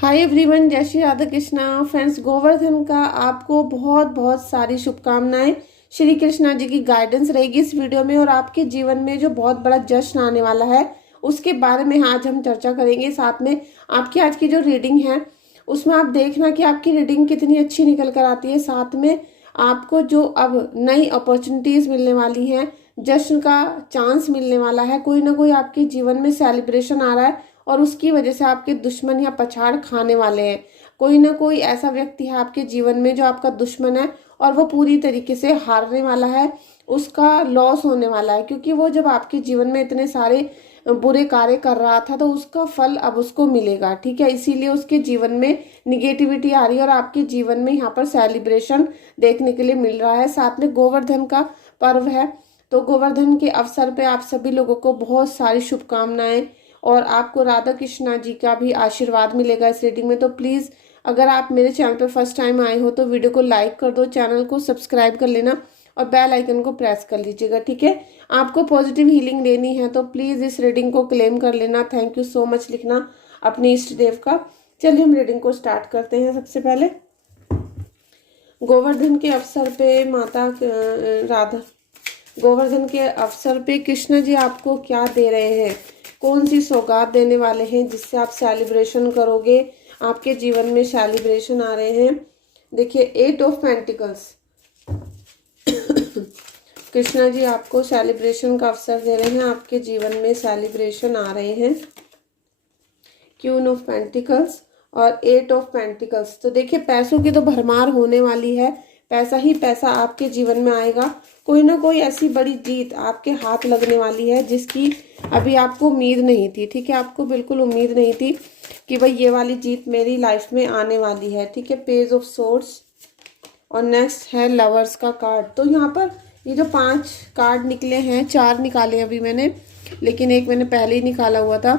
Hi everyone, जय Shri Radha Krishna. Friends, Govardhan का आपको बहुत बहुत सारी शुभकामनाएं। श्री कृष्णा जी की गाइडेंस रहेगी इस वीडियो में और आपके जीवन में जो बहुत बड़ा जश्न आने वाला है उसके बारे में आज हम चर्चा करेंगे। साथ में आपकी आज की जो रीडिंग है उसमें आप देखना कि आपकी रीडिंग कितनी अच्छी निकल कर आती है। साथ में आपको जो अब नई अपॉर्चुनिटीज मिलने वाली हैं, जश्न का चांस मिलने वाला है, कोई ना कोई आपके जीवन में सेलिब्रेशन आ रहा है और उसकी वजह से आपके दुश्मन या पछाड़ खाने वाले हैं। कोई ना कोई ऐसा व्यक्ति है आपके जीवन में जो आपका दुश्मन है और वो पूरी तरीके से हारने वाला है, उसका लॉस होने वाला है, क्योंकि वो जब आपके जीवन में इतने सारे बुरे कार्य कर रहा था तो उसका फल अब उसको मिलेगा। ठीक है, इसीलिए उसके जीवन में निगेटिविटी आ रही है और आपके जीवन में यहाँ पर सेलिब्रेशन देखने के लिए मिल रहा है। साथ में गोवर्धन का पर्व है, तो गोवर्धन के अवसर पे आप सभी लोगों को बहुत सारी शुभकामनाएं और आपको राधा कृष्णा जी का भी आशीर्वाद मिलेगा इस रीडिंग में। तो प्लीज़, अगर आप मेरे चैनल पर फर्स्ट टाइम आए हो तो वीडियो को लाइक कर दो, चैनल को सब्सक्राइब कर लेना और बेल आइकन को प्रेस कर लीजिएगा। ठीक है, आपको पॉजिटिव हीलिंग लेनी है तो प्लीज़ इस रीडिंग को क्लेम कर लेना। थैंक यू सो मच लिखना अपने इष्ट देव का। चलिए हम रीडिंग को स्टार्ट करते हैं। सबसे पहले गोवर्धन के अवसर पे माता राधा, गोवर्धन के अवसर पे कृष्ण जी आपको क्या दे रहे हैं, कौन सी सौगात देने वाले हैं जिससे आप सेलिब्रेशन करोगे। आपके जीवन में सेलिब्रेशन आ रहे हैं। देखिए, 8 ऑफ पेंटिकल्स। कृष्णा जी आपको सेलिब्रेशन का अवसर दे रहे हैं, आपके जीवन में सेलिब्रेशन आ रहे हैं। क्वीन ऑफ पेंटिकल्स और 8 ऑफ पेंटिकल्स। तो देखिए, पैसों की तो भरमार होने वाली है, पैसा ही पैसा आपके जीवन में आएगा। कोई ना कोई ऐसी बड़ी जीत आपके हाथ लगने वाली है जिसकी अभी आपको उम्मीद नहीं थी। ठीक है, आपको बिल्कुल उम्मीद नहीं थी कि भाई ये वाली जीत मेरी लाइफ में आने वाली है। ठीक है, पेज ऑफ सोर्ड्स और नेक्स्ट है लवर्स का कार्ड। तो यहाँ पर ये जो 5 कार्ड निकले हैं, 4 निकाले अभी मैंने, लेकिन एक मैंने पहले ही निकाला हुआ था।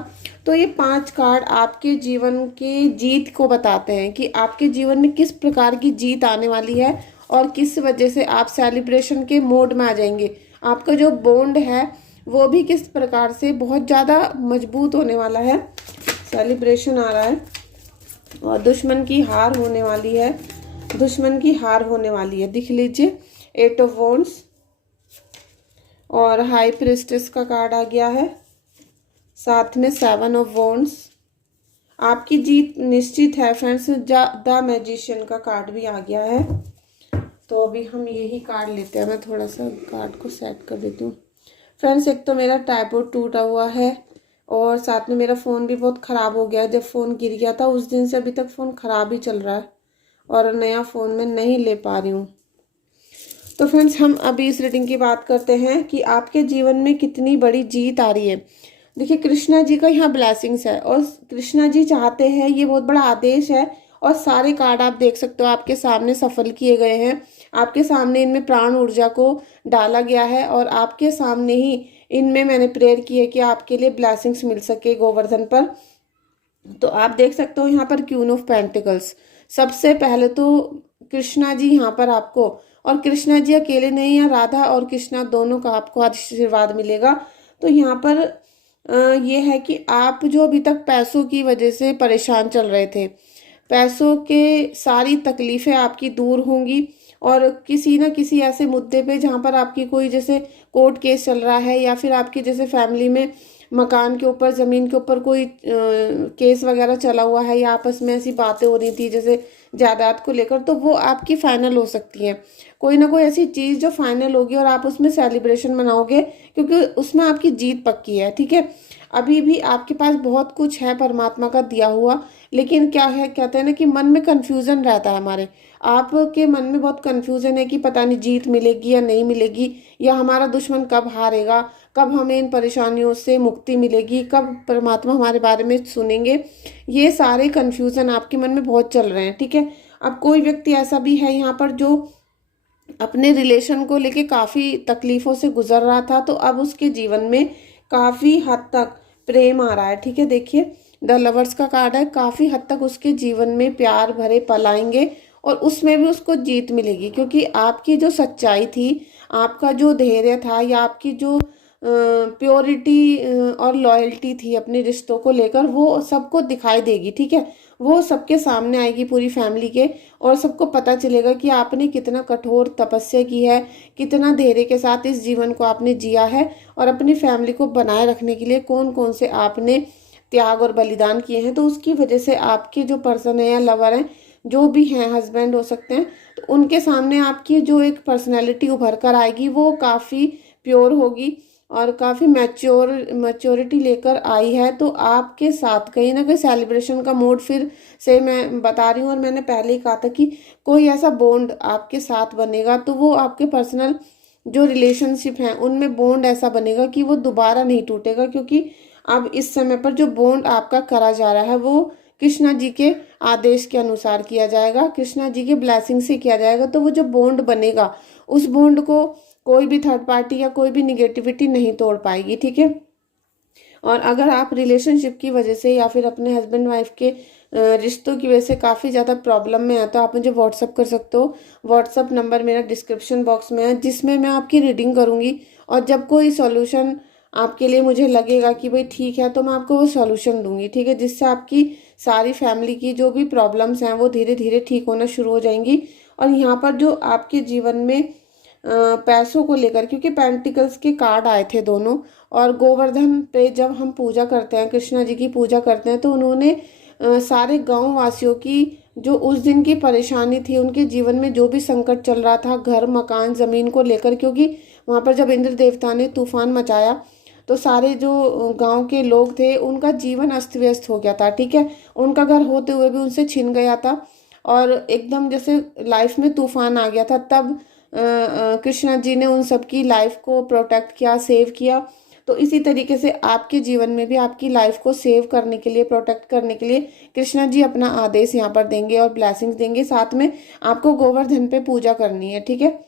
तो ये 5 कार्ड आपके जीवन की जीत को बताते हैं कि आपके जीवन में किस प्रकार की जीत आने वाली है और किस वजह से आप सेलिब्रेशन के मोड में आ जाएंगे। आपका जो बॉन्ड है वो भी किस प्रकार से बहुत ज़्यादा मजबूत होने वाला है। सेलिब्रेशन आ रहा है और दुश्मन की हार होने वाली है, दुश्मन की हार होने वाली है। दिख लीजिए, 8 ऑफ वॉन्ड्स और हाई प्रिस्टेस का कार्ड आ गया है, साथ में 7 ऑफ वॉन्ड्स। आपकी जीत निश्चित है फ्रेंड्स। द मैजिशियन का कार्ड भी आ गया है। तो अभी हम यही कार्ड लेते हैं। मैं थोड़ा सा कार्ड को सेट कर देती हूँ फ्रेंड्स। एक तो मेरा ट्राइपॉड टूटा हुआ है और साथ में मेरा फ़ोन भी बहुत ख़राब हो गया है। जब फ़ोन गिर गया था उस दिन से अभी तक फ़ोन ख़राब ही चल रहा है और नया फ़ोन मैं नहीं ले पा रही हूँ। तो फ्रेंड्स, हम अभी इस रीडिंग की बात करते हैं कि आपके जीवन में कितनी बड़ी जीत आ रही है। देखिए, कृष्णा जी का यहाँ ब्लेसिंग्स है और कृष्णा जी चाहते हैं, ये बहुत बड़ा आदेश है और सारे कार्ड आप देख सकते हो आपके सामने सफल किए गए हैं। आपके सामने इनमें प्राण ऊर्जा को डाला गया है और आपके सामने ही इनमें मैंने प्रेयर की है कि आपके लिए ब्लेसिंग्स मिल सके गोवर्धन पर। तो आप देख सकते हो यहाँ पर क्वीन ऑफ पेंटिकल्स। सबसे पहले तो कृष्णा जी यहाँ पर आपको, और कृष्णा जी अकेले नहीं है, राधा और कृष्णा दोनों का आपको आशीर्वाद मिलेगा। तो यहाँ पर ये है कि आप जो अभी तक पैसों की वजह से परेशान चल रहे थे, पैसों के सारी तकलीफ़ें आपकी दूर होंगी और किसी न किसी ऐसे मुद्दे पे जहाँ पर आपकी कोई जैसे कोर्ट केस चल रहा है या फिर आपकी जैसे फैमिली में मकान के ऊपर, ज़मीन के ऊपर कोई केस वगैरह चला हुआ है या आपस में ऐसी बातें हो रही थी जैसे जायदाद को लेकर, तो वो आपकी फाइनल हो सकती है। कोई ना कोई ऐसी चीज़ जो फाइनल होगी और आप उसमें सेलिब्रेशन मनाओगे क्योंकि उसमें आपकी जीत पक्की है। ठीक है, अभी भी आपके पास बहुत कुछ है परमात्मा का दिया हुआ, लेकिन क्या है, कहते हैं ना कि मन में कन्फ्यूज़न रहता है हमारे। आपके मन में बहुत कन्फ्यूज़न है कि पता नहीं जीत मिलेगी या नहीं मिलेगी, या हमारा दुश्मन कब हारेगा, कब हमें इन परेशानियों से मुक्ति मिलेगी, कब परमात्मा हमारे बारे में सुनेंगे। ये सारे कन्फ्यूज़न आपके मन में बहुत चल रहे हैं। ठीक है, अब कोई व्यक्ति ऐसा भी है यहाँ पर जो अपने रिलेशन को लेके काफ़ी तकलीफ़ों से गुजर रहा था, तो अब उसके जीवन में काफ़ी हद तक प्रेम आ रहा है। ठीक है, देखिए द लवर्स का कार्ड है। काफ़ी हद तक उसके जीवन में प्यार भरे पल आएंगे और उसमें भी उसको जीत मिलेगी, क्योंकि आपकी जो सच्चाई थी, आपका जो धैर्य था या आपकी जो प्योरिटी और लॉयल्टी थी अपने रिश्तों को लेकर, वो सबको दिखाई देगी। ठीक है, वो सबके सामने आएगी, पूरी फैमिली के, और सबको पता चलेगा कि आपने कितना कठोर तपस्या की है, कितना धैर्य के साथ इस जीवन को आपने जिया है, और अपनी फैमिली को बनाए रखने के लिए कौन कौन से आपने त्याग और बलिदान किए हैं। तो उसकी वजह से आपके जो पर्सन है या लवर हैं, जो भी हैं, हस्बैंड हो सकते हैं, तो उनके सामने आपकी जो एक पर्सनैलिटी उभर कर आएगी वो काफ़ी प्योर होगी और काफ़ी मैच्योरिटी लेकर आई है। तो आपके साथ कहीं ना कहीं सेलिब्रेशन का मूड फिर से मैं बता रही हूँ, और मैंने पहले ही कहा था कि कोई ऐसा बॉन्ड आपके साथ बनेगा, तो वो आपके पर्सनल जो रिलेशनशिप हैं उनमें बॉन्ड ऐसा बनेगा कि वो दोबारा नहीं टूटेगा, क्योंकि अब इस समय पर जो बॉन्ड आपका करा जा रहा है वो कृष्णा जी के आदेश के अनुसार किया जाएगा, कृष्णा जी के ब्लेसिंग से किया जाएगा। तो वो जो बॉन्ड बनेगा, उस बॉन्ड को कोई भी थर्ड पार्टी या कोई भी निगेटिविटी नहीं तोड़ पाएगी, ठीक है। और अगर आप रिलेशनशिप की वजह से या फिर अपने हस्बैंड वाइफ के रिश्तों की वजह से काफ़ी ज़्यादा प्रॉब्लम में है, तो आप मुझे व्हाट्सअप कर सकते हो। व्हाट्सअप नंबर मेरा डिस्क्रिप्शन बॉक्स में है, जिसमें मैं आपकी रीडिंग करूँगी, और जब कोई सॉल्यूशन आपके लिए मुझे लगेगा कि भाई ठीक है, तो मैं आपको वो सॉल्यूशन दूंगी, ठीक है, जिससे आपकी सारी फैमिली की जो भी प्रॉब्लम्स हैं वो धीरे धीरे ठीक होना शुरू हो जाएंगी। और यहाँ पर जो आपके जीवन में पैसों को लेकर, क्योंकि पेंटिकल्स के कार्ड आए थे दोनों, और गोवर्धन पे जब हम पूजा करते हैं, कृष्णा जी की पूजा करते हैं, तो उन्होंने सारे गांव वासियों की जो उस दिन की परेशानी थी, उनके जीवन में जो भी संकट चल रहा था घर मकान ज़मीन को लेकर, क्योंकि वहाँ पर जब इंद्र देवता ने तूफान मचाया तो सारे जो गांव के लोग थे उनका जीवन अस्त व्यस्त हो गया था, ठीक है, उनका घर होते हुए भी उनसे छिन गया था, और एकदम जैसे लाइफ में तूफान आ गया था। तब कृष्णा जी ने उन सबकी लाइफ को प्रोटेक्ट किया, सेव किया। तो इसी तरीके से आपके जीवन में भी आपकी लाइफ को सेव करने के लिए, प्रोटेक्ट करने के लिए कृष्णा जी अपना आदेश यहाँ पर देंगे और ब्लेसिंग्स देंगे। साथ में आपको गोवर्धन पे पूजा करनी है, ठीक है।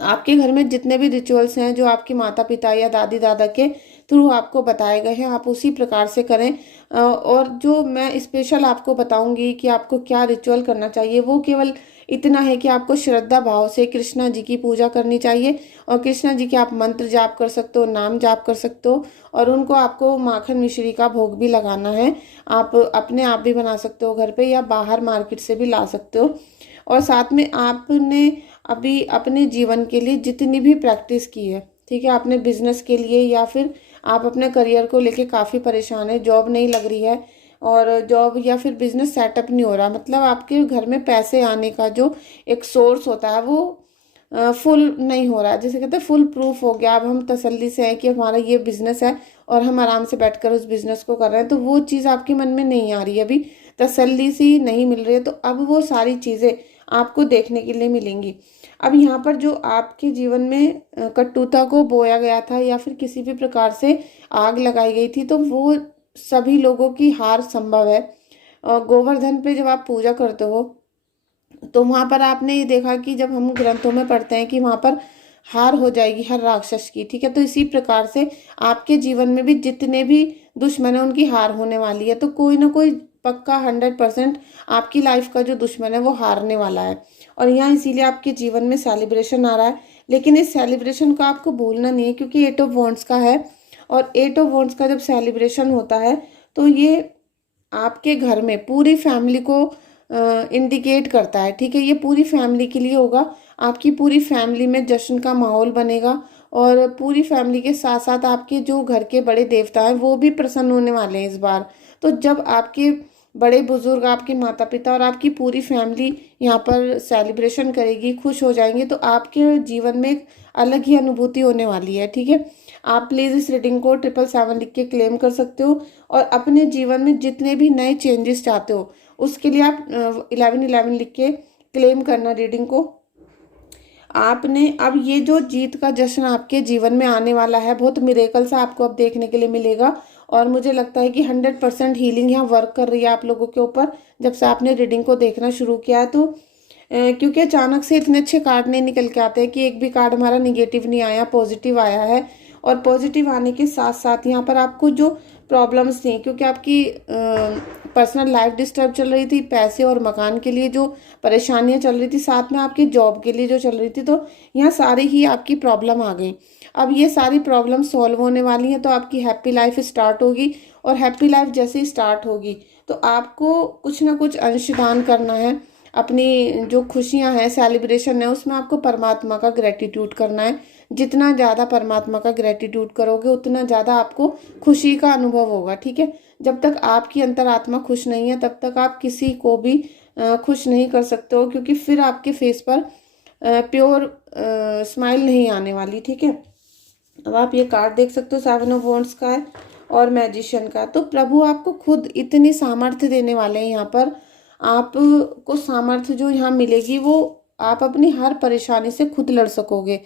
आपके घर में जितने भी रिचुअल्स हैं जो आपके माता पिता या दादी दादा के थ्रू आपको बताए गए हैं, आप उसी प्रकार से करें। और जो मैं स्पेशल आपको बताऊंगी कि आपको क्या रिचुअल करना चाहिए, वो केवल इतना है कि आपको श्रद्धा भाव से कृष्णा जी की पूजा करनी चाहिए, और कृष्णा जी के आप मंत्र जाप कर सकते हो, नाम जाप कर सकते हो, और उनको आपको माखन मिश्री का भोग भी लगाना है। आप अपने आप भी बना सकते हो घर पे, या बाहर मार्केट से भी ला सकते हो। और साथ में आपने अभी अपने जीवन के लिए जितनी भी प्रैक्टिस की है, ठीक है, आपने बिजनेस के लिए या फिर आप अपने करियर को लेके काफ़ी परेशान है, जॉब नहीं लग रही है, और जॉब या फिर बिजनेस सेटअप नहीं हो रहा, मतलब आपके घर में पैसे आने का जो एक सोर्स होता है वो फुल नहीं हो रहा है, जैसे कहते हैं फुल प्रूफ हो गया, अब हम तसल्ली से हैं कि हमारा ये बिजनेस है और हम आराम से बैठकर उस बिजनेस को कर रहे हैं, तो वो चीज़ आपके मन में नहीं आ रही है, अभी तसल्ली सी नहीं मिल रही है। तो अब वो सारी चीज़ें आपको देखने के लिए मिलेंगी। अब यहाँ पर जो आपके जीवन में कटुता को बोया गया था या फिर किसी भी प्रकार से आग लगाई गई थी, तो वो सभी लोगों की हार संभव है। गोवर्धन पे जब आप पूजा करते हो तो वहां पर आपने ये देखा कि जब हम ग्रंथों में पढ़ते हैं कि वहां पर हार हो जाएगी हर राक्षस की, ठीक है। तो इसी प्रकार से आपके जीवन में भी जितने भी दुश्मन है उनकी हार होने वाली है। तो कोई ना कोई पक्का 100% आपकी लाइफ का जो दुश्मन है वो हारने वाला है। और यहाँ इसीलिए आपके जीवन में सेलिब्रेशन आ रहा है, लेकिन इस सेलिब्रेशन को आपको भूलना नहीं है, क्योंकि 8 ऑफ वॉन्ड्स का है, और 8 ऑफ वॉन्ड्स का जब सेलिब्रेशन होता है तो ये आपके घर में पूरी फैमिली को इंडिकेट करता है, ठीक है। ये पूरी फैमिली के लिए होगा, आपकी पूरी फैमिली में जश्न का माहौल बनेगा, और पूरी फैमिली के साथ साथ आपके जो घर के बड़े देवता हैं वो भी प्रसन्न होने वाले हैं इस बार। तो जब आपके बड़े बुजुर्ग, आपके माता पिता और आपकी पूरी फैमिली यहाँ पर सेलिब्रेशन करेगी, खुश हो जाएंगे, तो आपके जीवन में एक अलग ही अनुभूति होने वाली है, ठीक है। आप प्लीज़ इस रीडिंग को 777 लिख के क्लेम कर सकते हो, और अपने जीवन में जितने भी नए चेंजेस चाहते हो उसके लिए आप 1111 लिख के क्लेम करना रीडिंग को। आपने अब ये जो जीत का जश्न आपके जीवन में आने वाला है, बहुत मिरेकल सा आपको अब देखने के लिए मिलेगा, और मुझे लगता है कि 100% हीलिंग यहाँ वर्क कर रही है आप लोगों के ऊपर जब से आपने रीडिंग को देखना शुरू किया है। तो क्योंकि अचानक से इतने अच्छे कार्ड नहीं निकल के आते हैं कि एक भी कार्ड हमारा निगेटिव नहीं आया, पॉजिटिव आया है। और पॉजिटिव आने के साथ साथ यहाँ पर आपको जो प्रॉब्लम्स थी, क्योंकि आपकी पर्सनल लाइफ डिस्टर्ब चल रही थी, पैसे और मकान के लिए जो परेशानियां चल रही थी, साथ में आपकी जॉब के लिए जो चल रही थी, तो यहाँ सारी ही आपकी प्रॉब्लम आ गई। अब ये सारी प्रॉब्लम सॉल्व होने वाली हैं, तो आपकी हैप्पी लाइफ स्टार्ट होगी, और हैप्पी लाइफ जैसे ही स्टार्ट होगी तो आपको कुछ ना कुछ अंशदान करना है। अपनी जो खुशियां हैं, सेलिब्रेशन है, उसमें आपको परमात्मा का ग्रेटिट्यूड करना है। जितना ज़्यादा परमात्मा का ग्रेटिट्यूड करोगे उतना ज़्यादा आपको खुशी का अनुभव होगा, ठीक है। जब तक आपकी अंतरात्मा खुश नहीं है तब तक आप किसी को भी खुश नहीं कर सकते हो, क्योंकि फिर आपके फेस पर प्योर स्माइल नहीं आने वाली, ठीक है। अब आप ये कार्ड देख सकते हो, 7 ऑफ वॉन्ड्स का है और मैजिशियन का। तो प्रभु आपको खुद इतनी सामर्थ्य देने वाले हैं। यहाँ पर आपको सामर्थ्य जो यहाँ मिलेगी वो आप अपनी हर परेशानी से खुद लड़ सकोगे।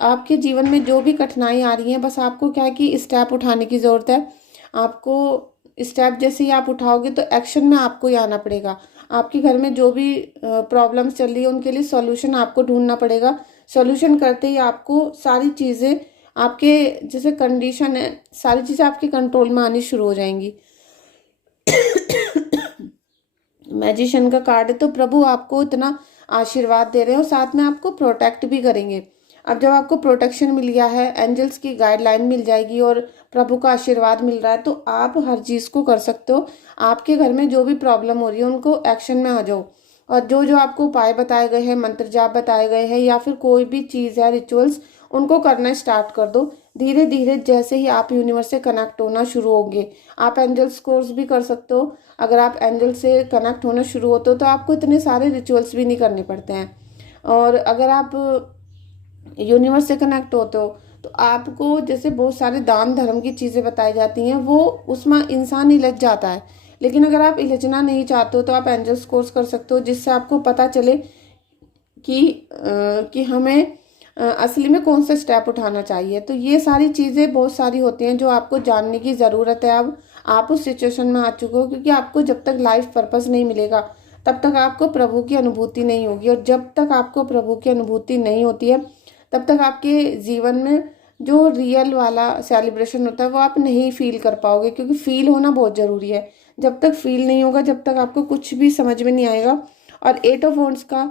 आपके जीवन में जो भी कठिनाई आ रही है, बस आपको क्या है कि स्टेप उठाने की ज़रूरत है। आपको स्टेप जैसे ही आप उठाओगे तो एक्शन में आपको ही आना पड़ेगा। आपके घर में जो भी प्रॉब्लम्स चल रही है उनके लिए सॉल्यूशन आपको ढूंढना पड़ेगा। सॉल्यूशन करते ही आपको सारी चीज़ें आपके जैसे कंडीशन है, सारी चीज़ें आपके कंट्रोल में आनी शुरू हो जाएंगी। मैजिशियन का कार्ड है, तो प्रभु आपको इतना आशीर्वाद दे रहे हो, साथ में आपको प्रोटेक्ट भी करेंगे। अब जब आपको प्रोटेक्शन मिल गया है, एंजल्स की गाइडलाइन मिल जाएगी और प्रभु का आशीर्वाद मिल रहा है, तो आप हर चीज़ को कर सकते हो। आपके घर में जो भी प्रॉब्लम हो रही है उनको एक्शन में आ जाओ, और जो जो आपको उपाय बताए गए हैं, मंत्र जाप बताए गए हैं, या फिर कोई भी चीज़ है, रिचुअल्स, उनको करना स्टार्ट कर दो। धीरे धीरे जैसे ही आप यूनिवर्स से कनेक्ट होना शुरू होंगे, आप एंजल्स कोर्स भी कर सकते हो। अगर आप एंजल से कनेक्ट होना शुरू होते हो तो आपको इतने सारे रिचुअल्स भी नहीं करने पड़ते हैं। और अगर आप यूनिवर्स से कनेक्ट होते हो तो आपको जैसे बहुत सारे दान धर्म की चीज़ें बताई जाती हैं, वो उसमें इंसान इलझ जाता है। लेकिन अगर आप इलझना नहीं चाहते हो तो आप एंजल्स कोर्स कर सकते हो, जिससे आपको पता चले कि हमें असली में कौन सा स्टेप उठाना चाहिए। तो ये सारी चीज़ें बहुत सारी होती हैं जो आपको जानने की ज़रूरत है। अब आप उस सिचुएशन में आ चुके हो, क्योंकि आपको जब तक लाइफ पर्पस नहीं मिलेगा तब तक आपको प्रभु की अनुभूति नहीं होगी, और जब तक आपको प्रभु की अनुभूति नहीं होती है तब तक आपके जीवन में जो रियल वाला सेलिब्रेशन होता है वो आप नहीं फील कर पाओगे, क्योंकि फील होना बहुत ज़रूरी है। जब तक फील नहीं होगा जब तक आपको कुछ भी समझ में नहीं आएगा। और 8 ऑफ वॉन्ड्स का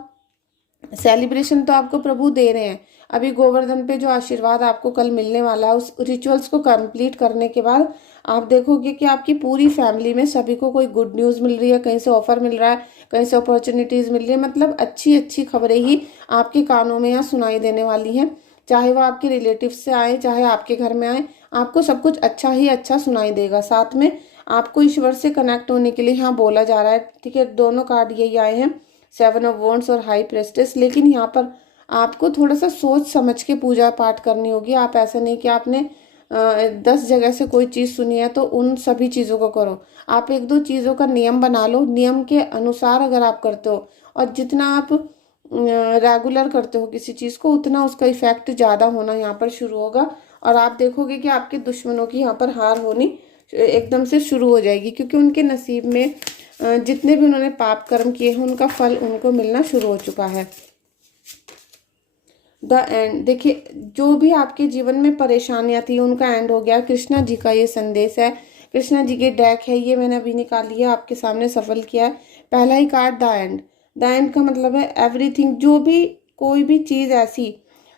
सेलिब्रेशन तो आपको प्रभु दे रहे हैं। अभी गोवर्धन पे जो आशीर्वाद आपको कल मिलने वाला है, उस रिचुअल्स को कंप्लीट करने के बाद आप देखोगे कि आपकी पूरी फैमिली में सभी को कोई गुड न्यूज़ मिल रही है, कहीं से ऑफर मिल रहा है, कहीं से अपॉर्चुनिटीज़ मिल रही है। मतलब अच्छी अच्छी खबरें ही आपके कानों में यहाँ सुनाई देने वाली हैं। चाहे वो आपके रिलेटिव से आए, चाहे आपके घर में आए, आपको सब कुछ अच्छा ही अच्छा सुनाई देगा। साथ में आपको ईश्वर से कनेक्ट होने के लिए यहाँ बोला जा रहा है, ठीक है। दोनों कार्ड यही आए हैं, 7 ऑफ वॉन्ड्स और हाई प्रेस्टेस। लेकिन यहाँ पर आपको थोड़ा सा सोच समझ के पूजा पाठ करनी होगी। आप ऐसा नहीं कि आपने 10 जगह से कोई चीज़ सुनी है तो उन सभी चीज़ों को करो। आप 1-2 चीज़ों का नियम बना लो। नियम के अनुसार अगर आप करते हो और जितना आप रेगुलर करते हो किसी चीज़ को, उतना उसका इफेक्ट ज़्यादा होना यहाँ पर शुरू होगा। और आप देखोगे कि आपके दुश्मनों की यहाँ पर हार होनी एकदम से शुरू हो जाएगी, क्योंकि उनके नसीब में जितने भी उन्होंने पाप कर्म किए हैं उनका फल उनको मिलना शुरू हो चुका है। द एंड, देखिए जो भी आपके जीवन में परेशानियां थी उनका एंड हो गया। कृष्णा जी का ये संदेश है, कृष्णा जी की डेक है, ये मैंने अभी निकाली है, आपके सामने सफल किया है। पहला ही card the end. The end का मतलब है एवरीथिंग। जो भी कोई भी चीज़ ऐसी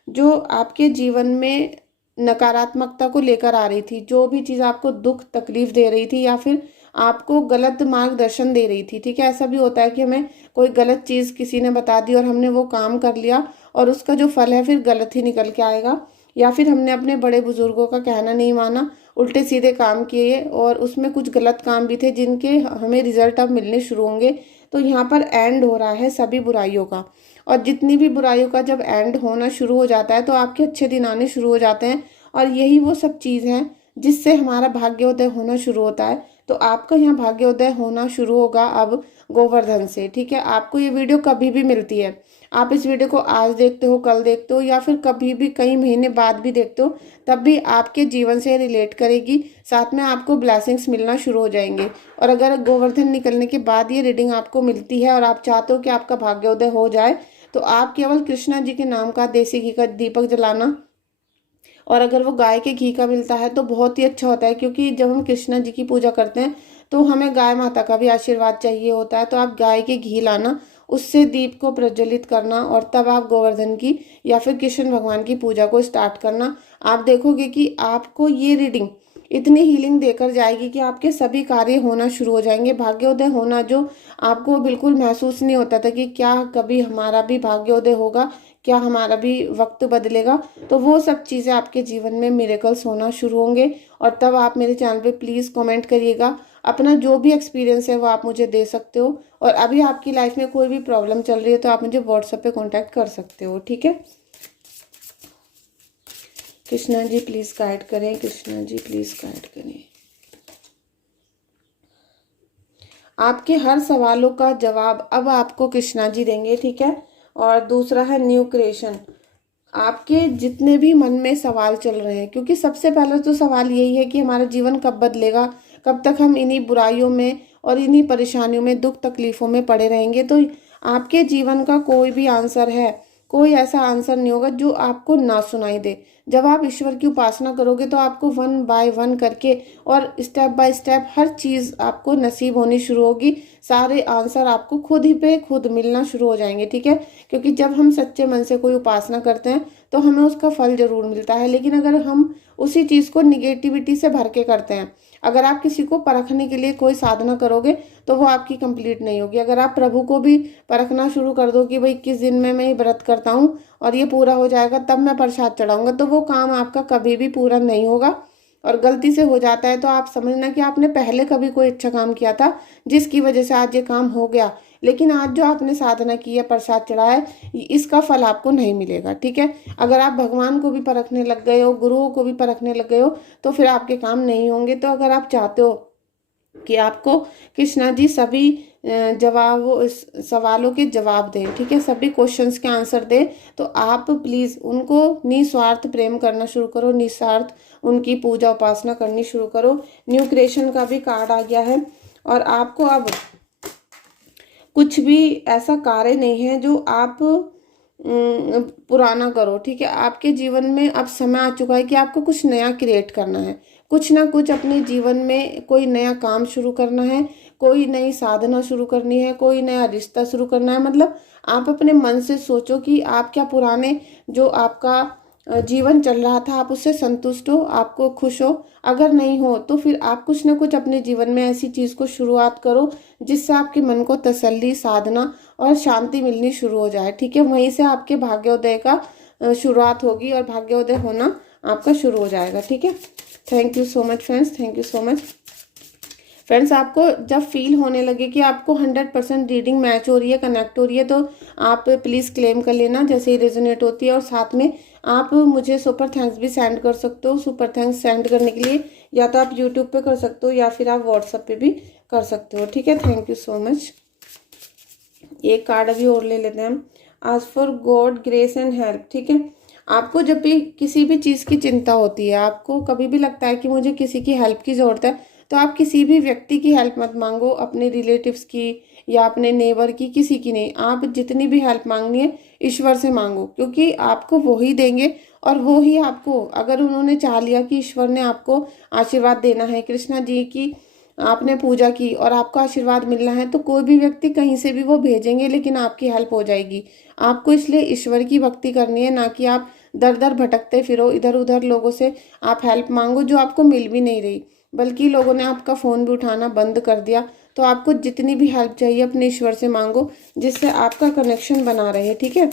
जो आपके जीवन में नकारात्मकता को लेकर आ रही थी, जो भी चीज़ आपको दुख तकलीफ दे रही थी या फिर आपको गलत मार्गदर्शन दे रही थी, ठीक है। ऐसा भी होता है कि हमें कोई गलत चीज़ किसी ने बता दी और हमने वो काम कर लिया और उसका जो फल है फिर गलत ही निकल के आएगा, या फिर हमने अपने बड़े बुजुर्गों का कहना नहीं माना, उल्टे सीधे काम किए और उसमें कुछ गलत काम भी थे जिनके हमें रिजल्ट अब मिलने शुरू होंगे। तो यहाँ पर एंड हो रहा है सभी बुराइयों का, और जितनी भी बुराइयों का जब एंड होना शुरू हो जाता है तो आपके अच्छे दिन आने शुरू हो जाते हैं। और यही वो सब चीज़ हैं जिससे हमारा भाग्योदय होना शुरू होता है। तो आपका यहाँ भाग्योदय होना शुरू होगा अब गोवर्धन से, ठीक है। आपको ये वीडियो कभी भी मिलती है, आप इस वीडियो को आज देखते हो, कल देखते हो, या फिर कभी भी कई महीने बाद भी देखते हो, तब भी आपके जीवन से रिलेट करेगी। साथ में आपको ब्लेसिंग्स मिलना शुरू हो जाएंगे। और अगर गोवर्धन निकलने के बाद ये रीडिंग आपको मिलती है और आप चाहते हो कि आपका भाग्योदय हो जाए, तो आप केवल कृष्णा जी के नाम का देसी घी का दीपक जलाना, और अगर वो गाय के घी का मिलता है तो बहुत ही अच्छा होता है, क्योंकि जब हम कृष्णा जी की पूजा करते हैं तो हमें गाय माता का भी आशीर्वाद चाहिए होता है। तो आप गाय के घी लाना, उससे दीप को प्रज्वलित करना, और तब आप गोवर्धन की या फिर कृष्ण भगवान की पूजा को स्टार्ट करना। आप देखोगे कि आपको ये रीडिंग इतनी हीलिंग देकर जाएगी कि आपके सभी कार्य होना शुरू हो जाएंगे। भाग्योदय होना जो आपको बिल्कुल महसूस नहीं होता था कि क्या कभी हमारा भी भाग्योदय होगा, क्या हमारा भी वक्त बदलेगा, तो वो सब चीज़ें आपके जीवन में मिरेकल्स होना शुरू होंगे। और तब आप मेरे चैनल पे प्लीज़ कमेंट करिएगा, अपना जो भी एक्सपीरियंस है वो आप मुझे दे सकते हो। और अभी आपकी लाइफ में कोई भी प्रॉब्लम चल रही है तो आप मुझे व्हाट्सएप पे कांटेक्ट कर सकते हो, ठीक है। कृष्णा जी प्लीज़ गाइड करें, कृष्णा जी प्लीज़ गाइड करें। आपके हर सवालों का जवाब अब आपको कृष्णा जी देंगे, ठीक है। और दूसरा है न्यू क्रिएशन। आपके जितने भी मन में सवाल चल रहे हैं, क्योंकि सबसे पहला तो सवाल यही है कि हमारा जीवन कब बदलेगा, कब तक हम इन्हीं बुराइयों में और इन्हीं परेशानियों में, दुख तकलीफों में पड़े रहेंगे। तो आपके जीवन का कोई भी आंसर है, कोई ऐसा आंसर नहीं होगा जो आपको ना सुनाई दे। जब आप ईश्वर की उपासना करोगे तो आपको वन बाय वन करके और स्टेप बाय स्टेप हर चीज़ आपको नसीब होनी शुरू होगी। सारे आंसर आपको खुद ही पे खुद मिलना शुरू हो जाएंगे, ठीक है। क्योंकि जब हम सच्चे मन से कोई उपासना करते हैं तो हमें उसका फल जरूर मिलता है। लेकिन अगर हम उसी चीज़ को निगेटिविटी से भर के करते हैं, अगर आप किसी को परखने के लिए कोई साधना करोगे तो वो आपकी कंप्लीट नहीं होगी। अगर आप प्रभु को भी परखना शुरू कर दो कि भाई किस दिन में मैं ये व्रत करता हूँ और ये पूरा हो जाएगा तब मैं प्रसाद चढ़ाऊंगा, तो वो काम आपका कभी भी पूरा नहीं होगा। और गलती से हो जाता है तो आप समझना कि आपने पहले कभी कोई अच्छा काम किया था जिसकी वजह से आज ये काम हो गया, लेकिन आज जो आपने साधना की है, प्रसाद चढ़ाया है, इसका फल आपको नहीं मिलेगा, ठीक है। अगर आप भगवान को भी परखने लग गए हो, गुरुओं को भी परखने लग गए हो, तो फिर आपके काम नहीं होंगे। तो अगर आप चाहते हो कि आपको कृष्णा जी सभी सवालों के जवाब दें, ठीक है, सभी क्वेश्चंस के आंसर दें, तो आप प्लीज़ उनको निस्वार्थ प्रेम करना शुरू करो, निस्वार्थ उनकी पूजा उपासना करनी शुरू करो। न्यू क्रिएशन का भी कार्ड आ गया है। और आपको अब कुछ भी ऐसा कार्य नहीं है जो आप पुराना करो, ठीक है। आपके जीवन में अब समय आ चुका है कि आपको कुछ नया क्रिएट करना है, कुछ ना कुछ अपने जीवन में कोई नया काम शुरू करना है, कोई नई साधना शुरू करनी है, कोई नया रिश्ता शुरू करना है। मतलब आप अपने मन से सोचो कि आप क्या पुराने जो आपका जीवन चल रहा था आप उससे संतुष्ट हो, आपको खुश हो। अगर नहीं हो तो फिर आप कुछ ना कुछ अपने जीवन में ऐसी चीज़ को शुरुआत करो जिससे आपके मन को तसल्ली, साधना और शांति मिलनी शुरू हो जाए, ठीक है। वहीं से आपके भाग्योदय का शुरुआत होगी और भाग्योदय होना आपका शुरू हो जाएगा, ठीक है। Thank you so much friends, thank you so much friends. आपको जब फील होने लगे कि आपको 100% रीडिंग मैच हो रही है, कनेक्ट हो रही है, तो आप प्लीज़ क्लेम कर लेना जैसे ही रेजोनेट होती है। और साथ में आप मुझे सुपर थैंक्स भी सेंड कर सकते हो। सुपर थैंक्स सेंड करने के लिए या तो आप यूट्यूब पे कर सकते हो या फिर आप व्हाट्सएप पे भी कर सकते हो, ठीक है। Thank you so much. एक कार्ड अभी और ले लेते हैं हम। आज for God grace and help, ठीक है। आपको जब भी किसी भी चीज़ की चिंता होती है, आपको कभी भी लगता है कि मुझे किसी की हेल्प की ज़रूरत है, तो आप किसी भी व्यक्ति की हेल्प मत मांगो, अपने रिलेटिव्स की या अपने नेबर की, किसी की नहीं। आप जितनी भी हेल्प मांगनी है ईश्वर से मांगो, क्योंकि आपको वो ही देंगे। और वो ही आपको, अगर उन्होंने चाह लिया कि ईश्वर ने आपको आशीर्वाद देना है, कृष्णा जी की आपने पूजा की और आपको आशीर्वाद मिलना है, तो कोई भी व्यक्ति कहीं से भी वो भेजेंगे, लेकिन आपकी हेल्प हो जाएगी। आपको इसलिए ईश्वर की भक्ति करनी है, ना कि आप दर दर भटकते फिरो, इधर उधर लोगों से आप हेल्प मांगो जो आपको मिल भी नहीं रही, बल्कि लोगों ने आपका फ़ोन भी उठाना बंद कर दिया। तो आपको जितनी भी हेल्प चाहिए अपने ईश्वर से मांगो, जिससे आपका कनेक्शन बना रहे, ठीक है।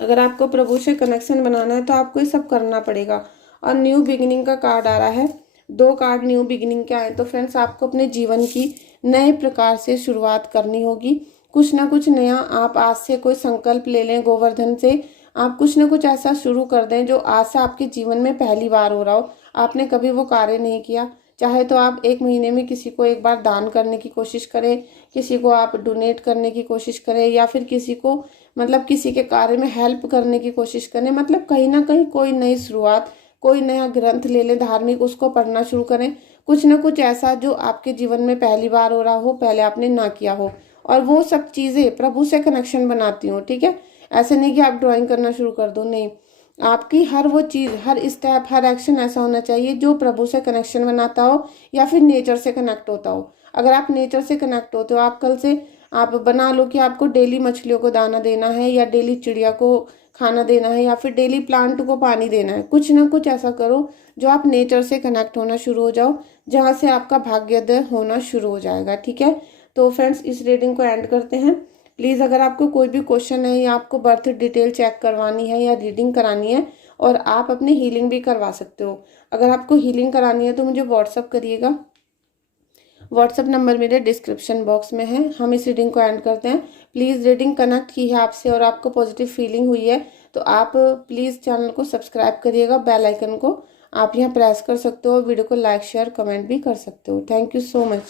अगर आपको प्रभु से कनेक्शन बनाना है तो आपको ये सब करना पड़ेगा। और न्यू बिगिनिंग का कार्ड आ रहा है, 2 कार्ड न्यू बिगिनिंग के आए। तो फ्रेंड्स आपको अपने जीवन की नए प्रकार से शुरुआत करनी होगी, कुछ ना कुछ नया। आप आज से कोई संकल्प ले लें गोवर्धन से, आप कुछ ना कुछ ऐसा शुरू कर दें जो आज से आपके जीवन में पहली बार हो रहा हो, आपने कभी वो कार्य नहीं किया। चाहे तो आप 1 महीने में किसी को एक बार दान करने की कोशिश करें, किसी को आप डोनेट करने की कोशिश करें, या फिर किसी को मतलब किसी के कार्य में हेल्प करने की कोशिश करें। मतलब कहीं ना कहीं कोई नई शुरुआत, कोई नया ग्रंथ ले लें धार्मिक, उसको पढ़ना शुरू करें। कुछ ना कुछ ऐसा जो आपके जीवन में पहली बार हो रहा हो, पहले आपने ना किया हो। और वो सब चीज़ें प्रभु से कनेक्शन बनाती हो, ठीक है। ऐसे नहीं कि आप ड्राइंग करना शुरू कर दो, नहीं। आपकी हर वो चीज़, हर स्टेप, हर एक्शन ऐसा होना चाहिए जो प्रभु से कनेक्शन बनाता हो या फिर नेचर से कनेक्ट होता हो। अगर आप नेचर से कनेक्ट होते हो, आप कल से आप बना लो कि आपको डेली मछलियों को दाना देना है, या डेली चिड़िया को खाना देना है, या फिर डेली प्लांट को पानी देना है। कुछ ना कुछ ऐसा करो जो आप नेचर से कनेक्ट होना शुरू हो जाओ, जहाँ से आपका भाग्योदय होना शुरू हो जाएगा। ठीक है, तो फ्रेंड्स इस रीडिंग को एंड करते हैं। प्लीज़ अगर आपको कोई भी क्वेश्चन है, या आपको बर्थ डिटेल चेक करवानी है, या रीडिंग करानी है, और आप अपनी हीलिंग भी करवा सकते हो। अगर आपको हीलिंग करानी है तो मुझे व्हाट्सअप करिएगा। व्हाट्सअप नंबर मेरे डिस्क्रिप्शन बॉक्स में है। हम इस रीडिंग को एंड करते हैं। प्लीज़ रीडिंग कनेक्ट की है आपसे और आपको पॉजिटिव फीलिंग हुई है तो आप प्लीज़ चैनल को सब्सक्राइब करिएगा। बेल आइकन को आप यहाँ प्रेस कर सकते हो, वीडियो को लाइक शेयर कमेंट भी कर सकते हो। Thank you so much.